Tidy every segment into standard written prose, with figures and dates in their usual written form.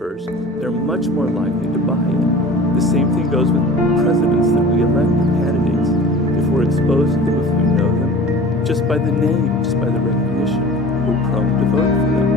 first, they're much more likely to buy it. The same thing goes with presidents that we elect, candidates. If we're exposed to them, if we know them, just by the name, just by the recognition, we're prone to vote for them.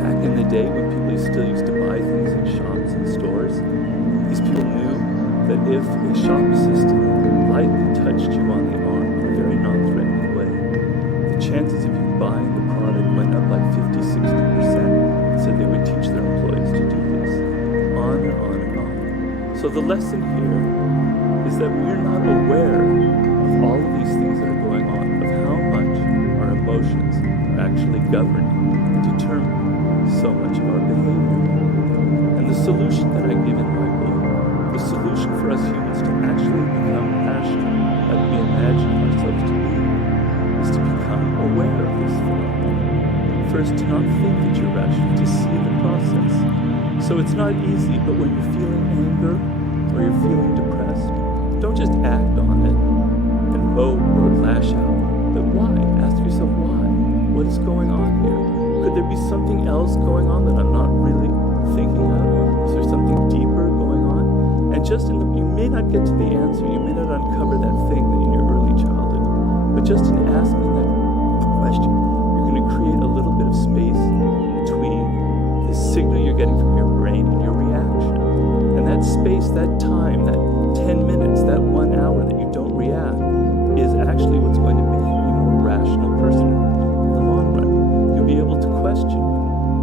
Back in the day when people still used to buy things in shops and stores, these people knew that if a shop assistant lightly touched you on the arm in a very non-threatening way, the chances of you buying the product went up like 50, 60%. So they would teach their employees to do this. On and on and on. So the lesson here is that we're not aware of all of these things that are going on, of how much our emotions are actually governing and determining so much of our behavior. And the solution that I give in my book, the solution for us humans to actually become rational, like we imagine ourselves to be, is to become aware of this phenomenon. First, to not think that you're rational, to see the process. So it's not easy, but when you're feeling anger or you're feeling depressed, don't just act on it and mope or lash out. But why? Ask yourself why. What is going on here? Could there be something else going on that I'm not really thinking of? Is there something deeper going on? And just you may not get to the answer, you may not uncover that thing that in your early childhood, but just in asking that question, you're going to create a little bit of space between the signal you're getting from your brain and your reaction. And that space, that time, that 10 minutes, that 1 hour that you don't react is actually what's going to make you a more rational person in the long run. You'll be able to question,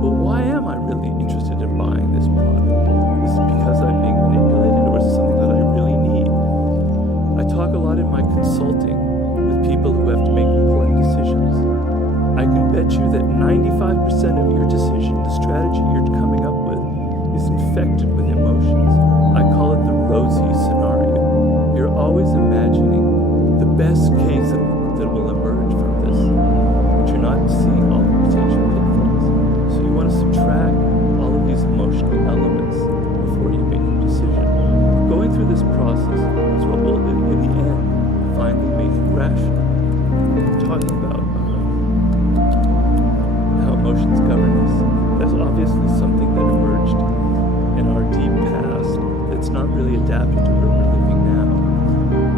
well, why am I really interested in buying this product? Is it because I'm being manipulated, or is it something that I really need? I talk a lot in my consulting with people who have to make important decisions. I can bet you that 95% of your decision, the strategy you're coming up with, is infected with emotions. I call it the rosy scenario. You're always imagining the best case that will emerge from this, but you're not seeing all the potential pitfalls. So you want to subtract all of these emotional elements before you make your decision. Going through this process is what will, in the end, finally make you rational. Talking about how emotions govern us. That's obviously something that emerged in our deep past that's not really adapted to where we're living now.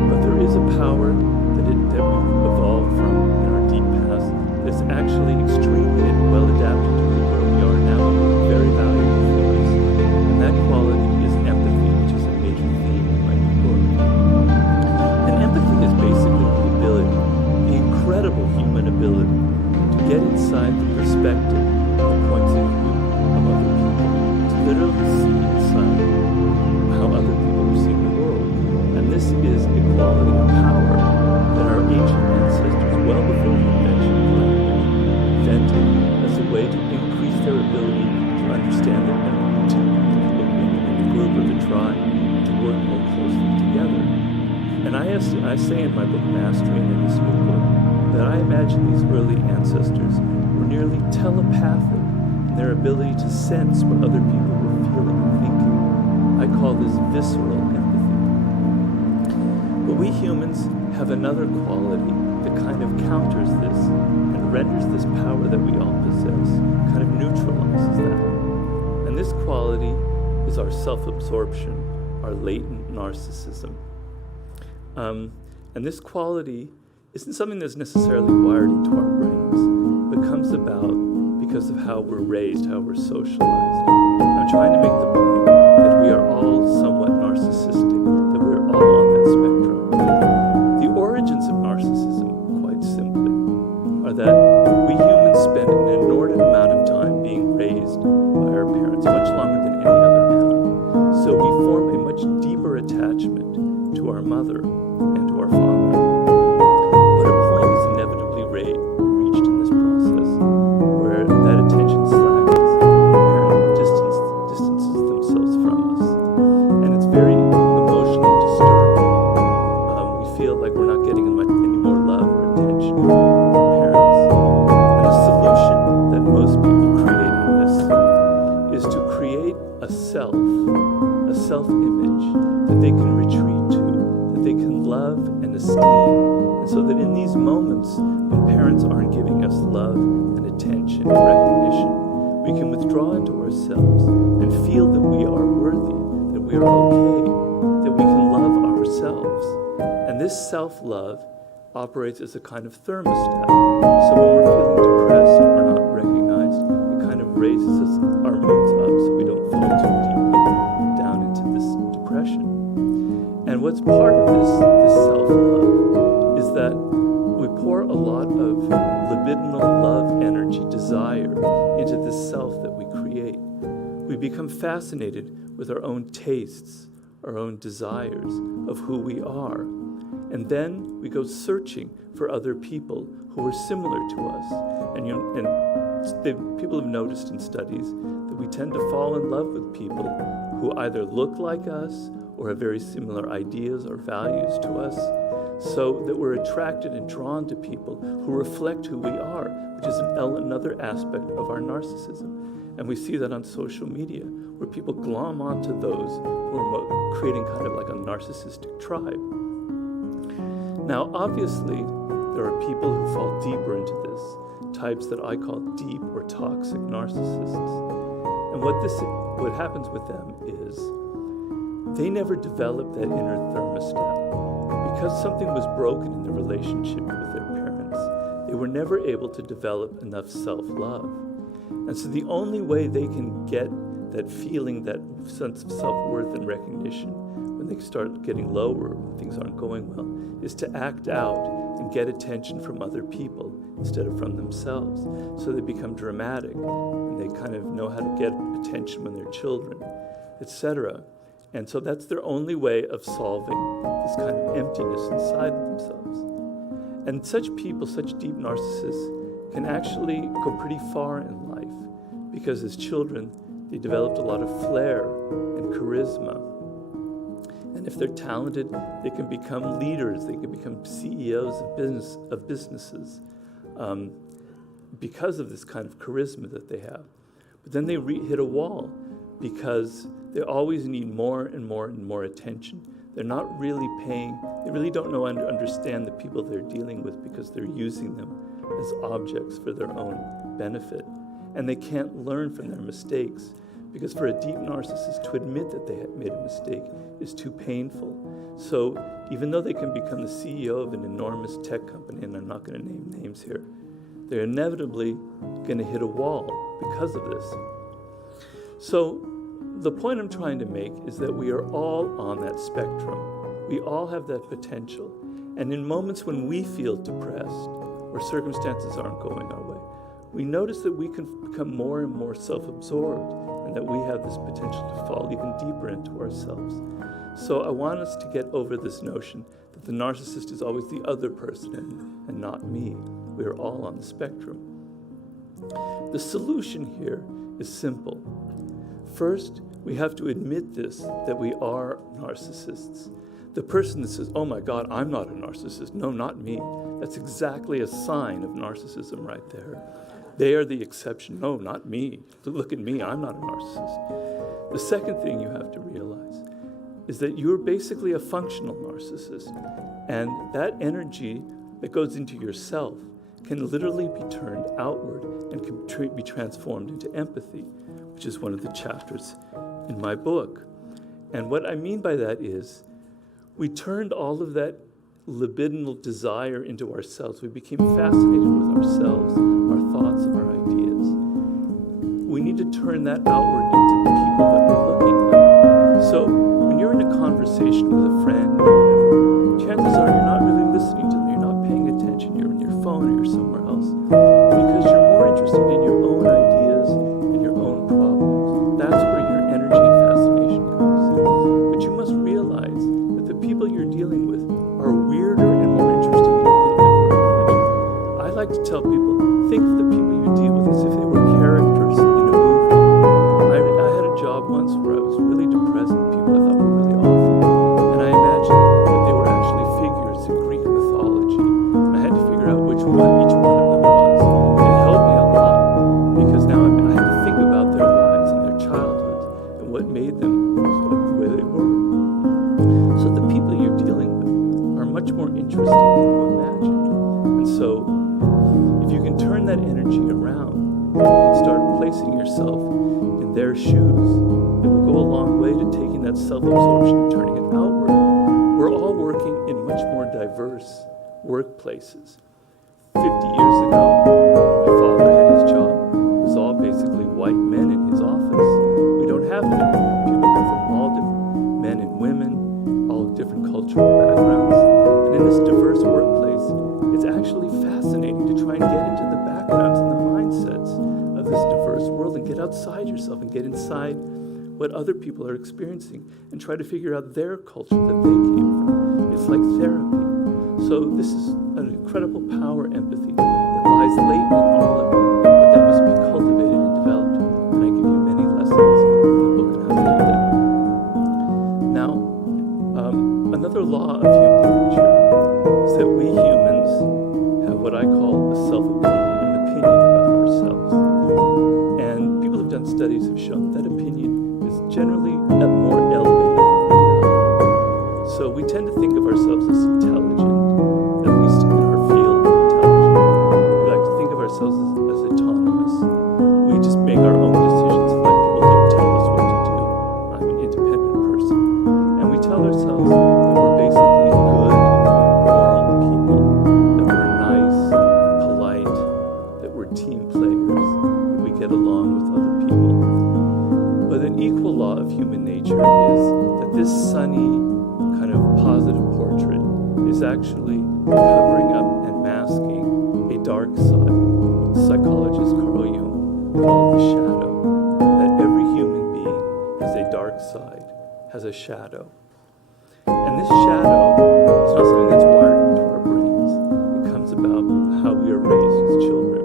But there is a power that we've evolved from in our deep past that's actually extremely well adapted to where we are now, very valuable for us. And that quality is empathy, which is a major theme in my new book. And empathy is basically the ability, the incredible human ability, to get inside the perspective, the points of view of other people, to literally see inside how other people perceive the world. And this is a quality of power that our ancient ancestors, well before the invention of language, invented as a way to increase their ability to understand their enemy, to look in the group or the tribe, to work more closely together. And I say in my book, Mastering, in this new book, that I imagine these early ancestors were nearly telepathic in their ability to sense what other people were feeling and thinking. I call this visceral empathy. But we humans have another quality that kind of counters this and renders this power that we all possess, kind of neutralizes that. And this quality is our self-absorption, our latent narcissism. And this quality isn't something that's necessarily wired into our brains, but comes about because of how we're raised, how we're socialized. I'm trying to make the point that we are all somewhat narcissistic, that we're all on that spectrum. The origins of narcissism, quite simply, are that we humans spend an inordinate amount of time being raised by our parents, much longer than any other animal. So we form a much deeper attachment to our mother and to our father. But a point is inevitably reached in this process where that attention slackens, parent distances themselves from us. And it's very emotionally disturbing. We feel like we're not getting any more love or attention from our parents. And the solution that most people create in this is to create a self-image that they can retreat to, that they can love and esteem. And so that in these moments when parents aren't giving us love and attention and recognition, we we can withdraw into ourselves and feel that we are worthy, that we are okay, that we can love ourselves. And this self-love operates as a kind of thermostat. So when we're feeling depressed or not recognized, it kind of raises our moods up so we don't fall too deeply down into this depression. And what's part of this self-love is that we pour a lot of libidinal love energy, desire, into this self that we create. We become fascinated with our own tastes, our own desires of who we are. And then we go searching for other people who are similar to us. And people have noticed in studies that we tend to fall in love with people who either look like us or have very similar ideas or values to us, so that we're attracted and drawn to people who reflect who we are, which is another aspect of our narcissism. And we see that on social media, where people glom onto those who are creating kind of like a narcissistic tribe. Now, obviously, there are people who fall deeper into this, types that I call deep or toxic narcissists. And what happens with them is they never develop that inner thermostat. Because something was broken in the relationship with their parents, they were never able to develop enough self-love. And so the only way they can get that feeling, that sense of self-worth and recognition when they start getting lower, when things aren't going well, is to act out and get attention from other people instead of from themselves. So they become dramatic, and they kind of know how to get attention when they're children, etc. And so that's their only way of solving this kind of emptiness inside of themselves. And such people, such deep narcissists, can actually go pretty far in life, because as children, they developed a lot of flair and charisma. And if they're talented, they can become leaders, they can become CEOs of businesses because of this kind of charisma that they have. But then they hit a wall, because they always need more and more and more attention. They're not really they really don't know and understand the people they're dealing with, because they're using them as objects for their own benefit. And they can't learn from their mistakes, because for a deep narcissist to admit that they had made a mistake is too painful. So even though they can become the CEO of an enormous tech company, and I'm not going to name names here, they're inevitably going to hit a wall because of this. So the point I'm trying to make is that we are all on that spectrum. We all have that potential. And in moments when we feel depressed or circumstances aren't going our way, we notice that we can become more and more self-absorbed, and that we have this potential to fall even deeper into ourselves. So I want us to get over this notion that the narcissist is always the other person and not me. We are all on the spectrum. The solution here is simple. First, we have to admit that we are narcissists. The person that says, oh my God, I'm not a narcissist. No, not me. That's exactly a sign of narcissism right there. They are the exception. No, not me. Look at me, I'm not a narcissist. The second thing you have to realize is that you're basically a functional narcissist. And that energy that goes into yourself can literally be turned outward and can be transformed into empathy, which is one of the chapters in my book. And what I mean by that is we turned all of that libidinal desire into ourselves. We became fascinated with ourselves, our thoughts, and our ideas. We need to turn that outward into the people that we're looking at. So when you're in a conversation with a friend or whatever, chances are you're not really listening to them, you're not paying attention, you're on your phone or you're somewhere else, because you're more interested in your own ideas and your own problems. That's where your energy and fascination comes. But you must realize that the people you're dealing with are weirder and more interesting than you could ever imagine. I like to tell people, think of the people you deal with as if they were characters in a movie. I had a job once where I was really depressed and people I thought were really awful. And I imagined that they were actually figures in Greek mythology. And I had to figure out which one each one of them was. And it helped me a lot, because now I had to think about their lives and their childhoods and what made them the way they were. So the people you're dealing with are much more interesting than you imagine. And so if you can turn that energy around, you can start placing yourself in their shoes, it will go a long way to taking that self-absorption and turning it outward. We're all working in much more diverse workplaces. 50 years ago, my father had his job. It was all basically white men in his office. We don't have it anymore. People come from all different men and women, all different cultural backgrounds. And in this diverse workplace, it's actually fascinating to try and get into the backgrounds and the mindsets of this diverse world and get outside yourself and get inside what other people are experiencing and try to figure out their culture that they came from. It's like therapy. So this is an incredible power empathy that lies latent in all of you, but that must be cultivated and developed. And I give you many lessons in the book on how to do that. Now, another law of human nature is that we humans have what I call a self-opinion, an opinion about ourselves. And people who've done studies have shown that opinion is generally more elevated than reality. So we tend to think of ourselves as intelligent, at least in our field of intelligence. We like to think of ourselves as autonomous. We just make our own decisions like people don't tell us what to do. I'm an independent person. And we tell ourselves that we're basically good, moral people, that we're nice, polite, that we're team players, that we get along with other people. But an equal law of human nature is that this sunny, kind of positive portrait is actually covering up and masking a dark side, what the psychologist Carl Jung called the shadow. That every human being has a dark side, has a shadow. And this shadow is not something that's wired into our brains. It comes about how we are raised as children.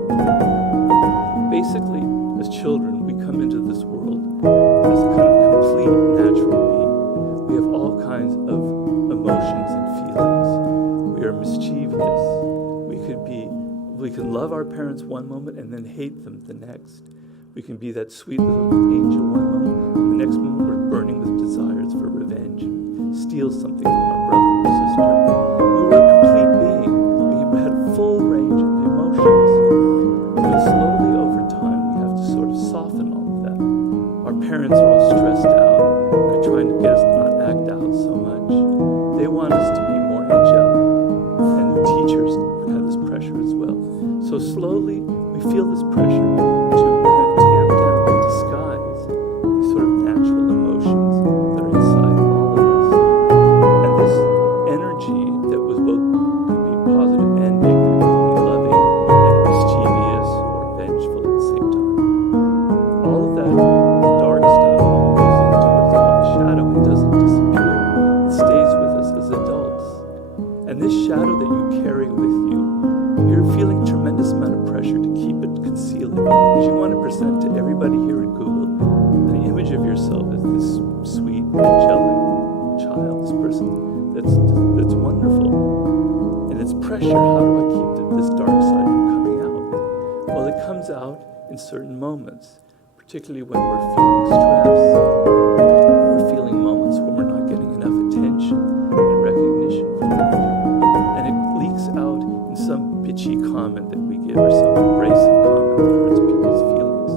Basically, as children, we come into this world as a kind of complete natural being. We have all kinds of emotions and feelings. We are mischievous. We can love our parents one moment and then hate them the next. We can be that sweet little angel one moment, and the next moment we're burning with desires for revenge and steal something from our brother or sister. We were a complete being. We had full range of emotions. But slowly over time, we have to sort of soften all of that. Our parents are all stressed out. They're trying to get us to not act out so much. They want us to be more angelic. And teachers have this pressure as well. So slowly, we feel this pressure to kind of tamp down and disguise these sort of natural emotions that are inside of all of us. And this energy that was both could be positive and negative, could be loving and mischievous or vengeful at the same time. All of that dark stuff goes into what's called the shadow. It doesn't disappear. It stays with us as adults. And this shadow that you carry with you, you're feeling tremendous amount of pressure to keep it, conceal it, because you want to present to everybody here at Google an image of yourself as this sweet, angelic child, this person that's wonderful. And it's pressure. How do I keep this dark side from coming out? Well, it comes out in certain moments, particularly when we're feeling stress. We're feeling moments when we're not getting enough attention and recognition from people. And it leaks out in some bitchy comment that we give or some abrasive comment that hurts people's feelings.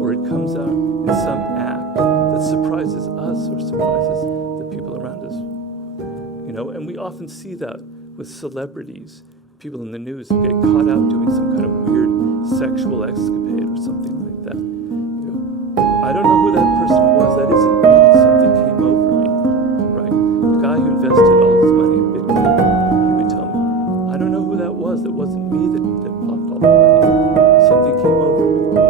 Or it comes out in some act that surprises us or surprises the people around us. And we often see that with celebrities, people in the news who get caught out doing some kind of weird sexual escapade or something like that. I don't know who that person was. That isn't me. Something came over me, right? The guy who invested all his money in Bitcoin, he would tell me, I don't know who that was. That wasn't me that blocked all the money. Something came over me.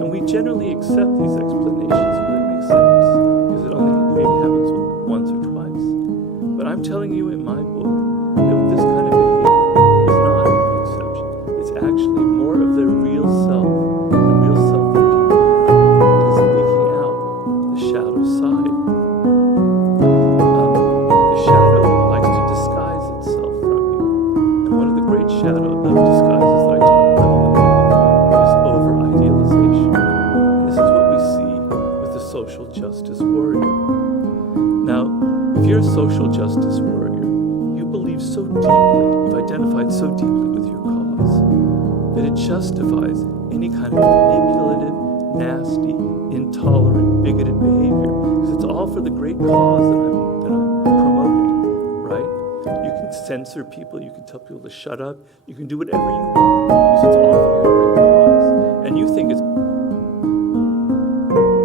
And we generally accept these explanations because they make sense, because it only maybe happens once or twice. But I'm telling you in my book that this kind of behavior is not an exception. It's actually more of their real self, the real self that people have, is leaking out, the shadow side. The shadow likes to disguise itself from you. And one of the great shadow disguises that I talk about in the book is over-idealization. And this is what we see with the social justice warrior. Now, if you're a social justice warrior, you believe so deeply, you've identified so deeply with your cause, that it justifies any kind of manipulative nasty, intolerant, bigoted behavior. Because it's all for the great cause that I'm promoting, right? You can censor people, you can tell people to shut up, you can do whatever you want, because it's all for your great